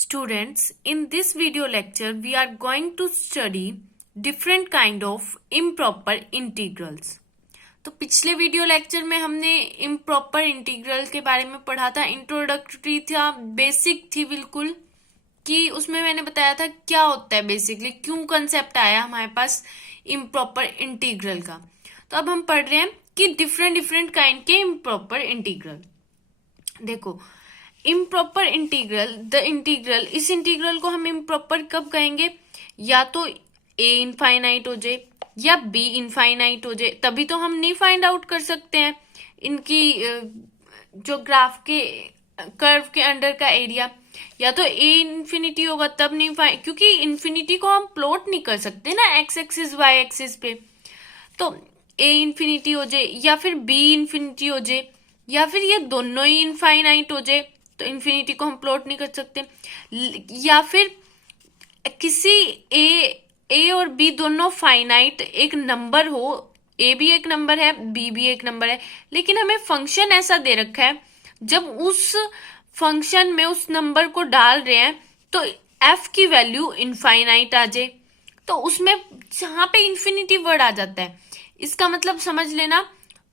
Students, in this video lecture, we are going to study different kind of improper integrals. तो पिछले video lecture में हमने improper integral के बारे में पढ़ा था, इंट्रोडक्टरी था, बेसिक थी बिल्कुल, कि उसमें मैंने बताया था क्या होता है बेसिकली, क्यों कंसेप्ट आया हमारे पास इम्प्रॉपर इंटीग्रल का। तो अब हम पढ़ रहे हैं कि डिफरेंट काइंड के इम्प्रॉपर इंटीग्रल। देखो, इम्प्रॉपर इंटीग्रल, द इंटीग्रल, इस इंटीग्रल को हम इम्प्रॉपर कब कहेंगे? या तो ए इनफाइनाइट हो जाए या बी इनफाइनाइट हो जाए, तभी तो हम नहीं फाइंड आउट कर सकते हैं इनकी जो ग्राफ के कर्व के अंडर का एरिया। या तो ए इन्फिनिटी होगा तब नहीं फाइंड, क्योंकि इन्फिनिटी को हम प्लॉट नहीं कर सकते ना एक्स एक्सिस वाई एक्सिस पे। तो ए इन्फिनिटी हो जाए या फिर बी इन्फिनिटी हो जाए या फिर ये दोनों ही इनफाइनाइट हो जाए, तो इन्फिनिटी को हम प्लॉट नहीं कर सकते। या फिर किसी ए और बी दोनों फाइनाइट एक नंबर हो, ए भी एक नंबर है बी भी एक नंबर है, लेकिन हमें फंक्शन ऐसा दे रखा है जब उस फंक्शन में उस नंबर को डाल रहे हैं तो एफ की वैल्यू इनफाइनाइट आ जाए, तो उसमें जहां पे इन्फिनिटी वर्ड आ जाता है, इसका मतलब समझ लेना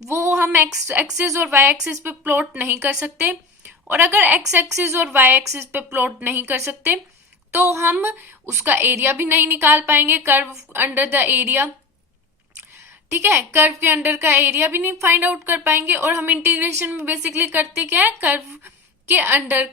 वो हम एक्स एक्सिस और वाई एक्सिस पे प्लॉट नहीं कर सकते। और अगर एक्स एक्सिस और वाई एक्सिस पे प्लॉट नहीं कर सकते तो हम उसका एरिया भी नहीं निकाल पाएंगे, कर्व अंडर द एरिया। ठीक है, कर्व के अंडर का एरिया भी नहीं फाइंड आउट कर पाएंगे। और हम इंटीग्रेशन में बेसिकली करते क्या है, कर्व के अंडर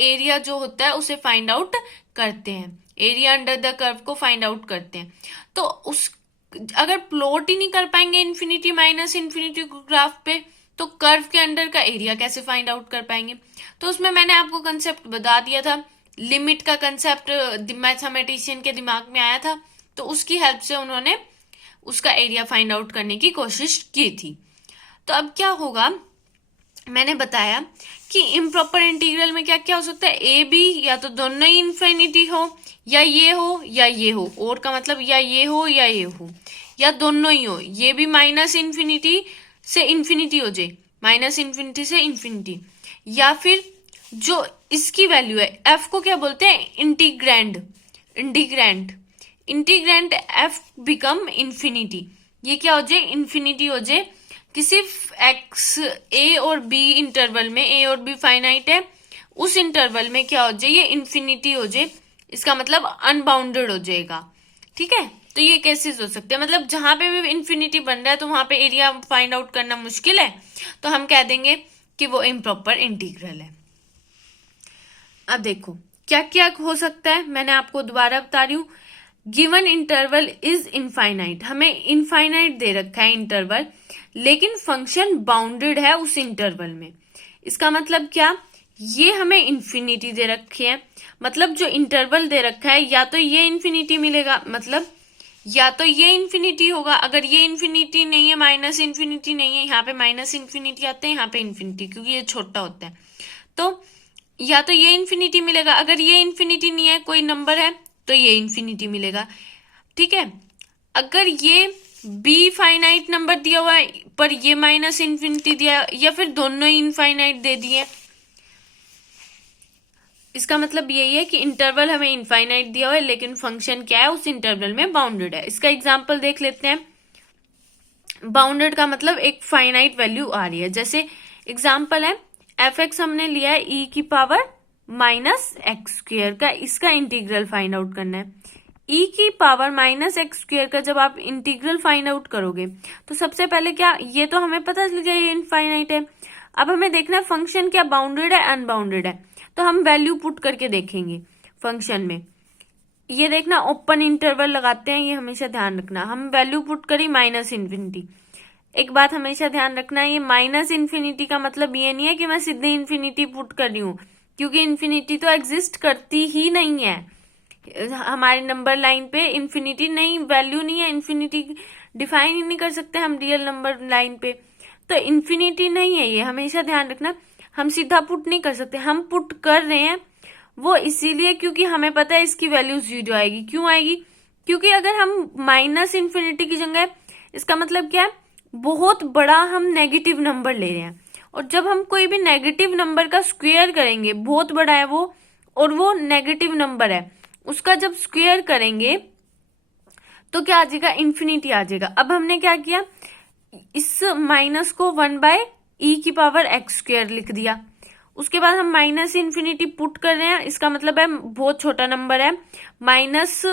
एरिया जो होता है उसे फाइंड आउट करते हैं, एरिया अंडर द कर्व को फाइंड आउट करते हैं। तो उस अगर प्लॉट ही नहीं कर पाएंगे इन्फिनिटी माइनस इन्फिनिटी ग्राफ पे, तो कर्व के अंडर का एरिया कैसे फाइंड आउट कर पाएंगे? तो उसमें मैंने आपको कंसेप्ट बता दिया था, लिमिट का कंसेप्ट मैथमेटिशियन के दिमाग में आया था, तो उसकी हेल्प से उन्होंने उसका एरिया फाइंड आउट करने की कोशिश की थी। तो अब क्या होगा, मैंने बताया कि इम्प्रॉपर इंटीग्रल में क्या क्या हो सकता है, ए बी या तो दोनों ही इन्फिनिटी हो या ये हो या ये हो, और का मतलब या ये हो या ये हो, या दोनों ही हो, ये भी माइनस इन्फिनिटी से इन्फिनिटी हो जाए, माइनस इन्फिनिटी से इन्फिनिटी, या फिर जो इसकी वैल्यू है एफ को क्या बोलते हैं, integrand, integrand F become infinity, ये क्या हो जाए, इन्फिनिटी हो जाए किसी एक्स ए और बी इंटरवल में, ए और बी फाइनाइट है, उस इंटरवल में क्या हो जाए, ये इन्फिनिटी हो जाए, इसका मतलब अनबाउंडेड हो जाएगा। ठीक है, तो ये केसेस हो सकते हैं, मतलब जहां पे भी इन्फिनिटी बन रहा है तो वहां पे एरिया फाइंड आउट करना मुश्किल है, तो हम कह देंगे कि वो इम्प्रॉपर इंटीग्रल है। अब देखो क्या क्या हो सकता है, मैंने आपको दोबारा बता रही हूं, गिवन इंटरवल इज इनफाइनाइट, हमें इनफाइनाइट दे रखा है इंटरवल, लेकिन फंक्शन बाउंडेड है उस इंटरवल में। इसका मतलब क्या, ये हमें इन्फिनिटी दे रखी है, मतलब जो इंटरवल दे रखा है या तो ये इन्फिनिटी मिलेगा, मतलब या तो ये इन्फिनिटी होगा, अगर ये इन्फिनिटी नहीं है, माइनस इन्फिनिटी नहीं है, यहाँ पे माइनस इन्फिनिटी आते हैं, यहाँ पे इन्फिनिटी, क्योंकि ये छोटा होता है, तो या तो ये इन्फिनिटी मिलेगा, अगर ये इन्फिनिटी नहीं है, कोई नंबर है, तो ये इन्फिनिटी मिलेगा। ठीक है, अगर ये बी फाइनाइट नंबर दिया हुआ है पर ये माइनस इन्फिनिटी दिया, या फिर दोनों ही इनफाइनाइट दे दिए, इसका मतलब यही है कि इंटरवल हमें इनफाइनाइट दिया हुआ है लेकिन फंक्शन क्या है, उस इंटरवल में बाउंडेड है। इसका एग्जांपल देख लेते हैं। बाउंडेड का मतलब एक फाइनाइट वैल्यू आ रही है, जैसे एग्जांपल है एफ एक्स हमने लिया है ई की पावर माइनस एक्स स्क्वेयर का, इसका इंटीग्रल फाइंड आउट करना है। ई की पावर माइनस एक्स स्क्वेयर का जब आप इंटीग्रल फाइंड आउट करोगे तो सबसे पहले क्या, ये तो हमें पता चल गया ये इनफाइनाइट है, अब हमें देखना है फंक्शन क्या बाउंडेड है अनबाउंडेड है, तो हम वैल्यू पुट करके देखेंगे फंक्शन में। ये देखना ओपन इंटरवल लगाते हैं, ये हमेशा ध्यान रखना, हम वैल्यू पुट करी माइनस इन्फिनिटी। एक बात हमेशा ध्यान रखना, ये माइनस इन्फिनिटी का मतलब ये नहीं है कि मैं सीधे इन्फिनिटी पुट कर रही हूँ, क्योंकि इन्फिनिटी तो एग्जिस्ट करती ही नहीं है हमारे नंबर लाइन पे, इन्फिनिटी नहीं, वैल्यू नहीं है, इन्फिनिटी डिफाइन ही नहीं कर सकते हम रियल नंबर लाइन पे, तो इन्फिनिटी नहीं है ये, हमेशा ध्यान रखना। हम सीधा पुट नहीं कर सकते, हम पुट कर रहे हैं वो इसीलिए क्योंकि हमें पता है इसकी वैल्यू 0 आएगी। क्यों आएगी, क्योंकि अगर हम माइनस इन्फिनिटी की जगह, इसका मतलब क्या है, बहुत बड़ा हम नेगेटिव नंबर ले रहे हैं, और जब हम कोई भी नेगेटिव नंबर का स्क्वायर करेंगे, बहुत बड़ा है वो और वो नेगेटिव नंबर है, उसका जब स्क्वायर करेंगे तो क्या आ जाएगा, इन्फिनिटी आ जाएगा। अब हमने क्या किया, इस माइनस को 1/e⁻x² लिख दिया। उसके बाद हम माइनस इन्फिनिटी पुट कर रहे हैं, इसका मतलब है बहुत छोटा नंबर है। माइनस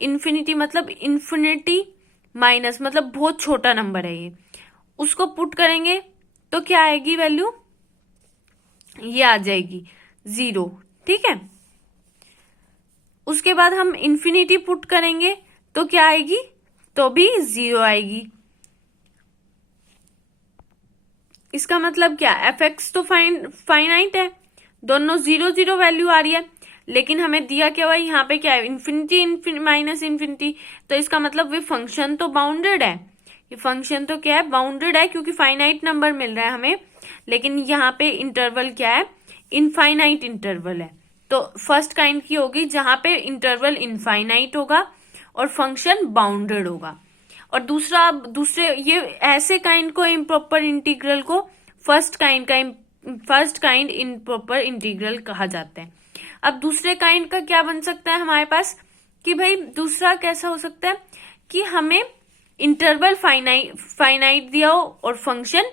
इन्फिनिटी मतलब इन्फिनिटी माइनस मतलब बहुत छोटा नंबर है ये, उसको पुट करेंगे तो क्या आएगी वैल्यू, ये आ जाएगी 0। ठीक है, उसके बाद हम इन्फिनिटी पुट करेंगे तो क्या आएगी, तो भी 0 आएगी। इसका मतलब क्या, fx तो फाइनाइट है, दोनों 0 0 वैल्यू आ रही है, लेकिन हमें दिया क्या हुआ, यहाँ पे क्या है, इन्फिनिटी माइनस इन्फिनिटी, तो इसका मतलब ये फंक्शन तो बाउंडेड है, ये फंक्शन तो क्या है, बाउंडेड है, क्योंकि फाइनाइट नंबर मिल रहा है हमें, लेकिन यहाँ पे इंटरवल क्या है, इनफाइनाइट इंटरवल है। तो फर्स्ट काइंड की होगी जहां पे इंटरवल इनफाइनाइट होगा और फंक्शन बाउंडेड होगा। और दूसरे ये ऐसे काइंड को इम्प्रॉपर इंटीग्रल को फर्स्ट काइंड इम्प्रॉपर इंटीग्रल कहा जाता है। अब दूसरे काइंड का क्या बन सकता है हमारे पास, कि भाई दूसरा कैसा हो सकता है कि हमें इंटरवल फाइनाइट दिया हो और फंक्शन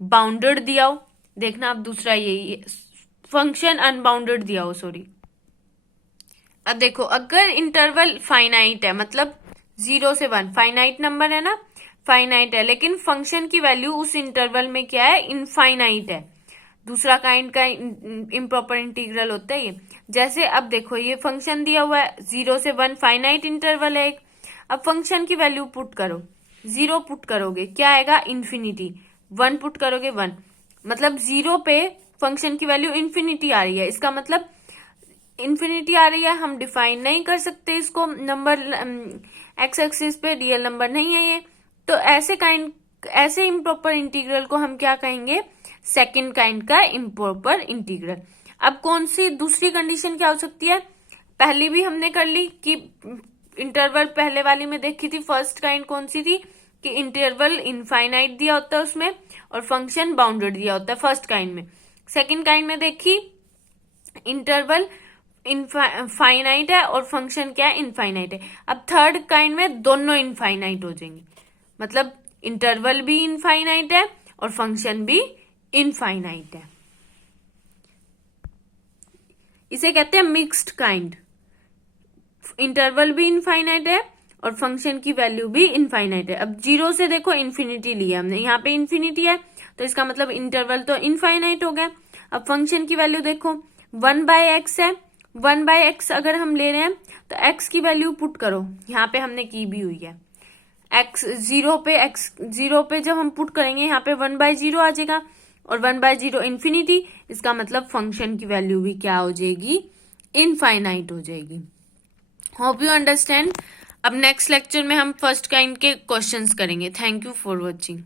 बाउंडेड दिया हो। देखना अब दूसरा यही, फंक्शन अनबाउंडेड दिया हो, सॉरी। अब देखो, अगर इंटरवल फाइनाइट है, मतलब 0 से 1 फाइनाइट नंबर है ना, फाइनाइट है, लेकिन फंक्शन की वैल्यू उस इंटरवल में क्या है, इनफाइनाइट है, दूसरा काइंड का इम्प्रॉपर इंटीग्रल होता है ये। जैसे अब देखो, ये फंक्शन दिया हुआ है 0 से 1 फाइनाइट इंटरवल है एक, अब फंक्शन की वैल्यू पुट करो, 0 पुट करोगे क्या आएगा, इन्फिनिटी, 1 पुट करोगे 1, मतलब 0 पे फंक्शन की वैल्यू इन्फिनिटी आ रही है, इसका मतलब इन्फिनिटी आ रही है, हम डिफाइन नहीं कर सकते इसको नंबर, एक्स एक्सिस पे रियल नंबर नहीं है ये, तो ऐसे इम्प्रॉपर इंटीग्रल को हम क्या कहेंगे, सेकंड काइंड का इम्प्रॉपर इंटीग्रल। अब कौन सी दूसरी कंडीशन क्या हो सकती है, पहली भी हमने कर ली कि इंटरवल पहले वाली में देखी थी, फर्स्ट काइंड कौन सी थी, कि इंटरवल इनफाइनाइट दिया होता है उसमें और फंक्शन बाउंडेड दिया होता है फर्स्ट काइंड में। सेकंड काइंड में देखी इंटरवल इनफाइनाइट है और फंक्शन क्या है, इनफाइनाइट है। अब थर्ड काइंड में दोनों इनफाइनाइट हो जाएंगे, मतलब इंटरवल भी इनफाइनाइट है और फंक्शन भी इनफाइनाइट है, इसे कहते हैं मिक्स्ड काइंड। इंटरवल भी इनफाइनाइट है और फंक्शन की वैल्यू भी इनफाइनाइट है। अब 0 से देखो इन्फिनिटी लिया हमने, यहाँ पे इन्फिनिटी है, तो इसका मतलब इंटरवल तो इनफाइनाइट हो गया। अब फंक्शन की वैल्यू देखो 1/x है, 1/x अगर हम ले रहे हैं तो x की वैल्यू पुट करो, यहाँ पे हमने की भी हुई है, x 0 पे जब हम पुट करेंगे यहाँ पे 1/0 आ जाएगा और 1/0 इन्फिनिटी, इसका मतलब फंक्शन की वैल्यू भी क्या हो जाएगी, इनफाइनाइट हो जाएगी। Hope you understand. अब नेक्स्ट लेक्चर में हम फर्स्ट काइंड के क्वेश्चंस करेंगे। Thank you for watching.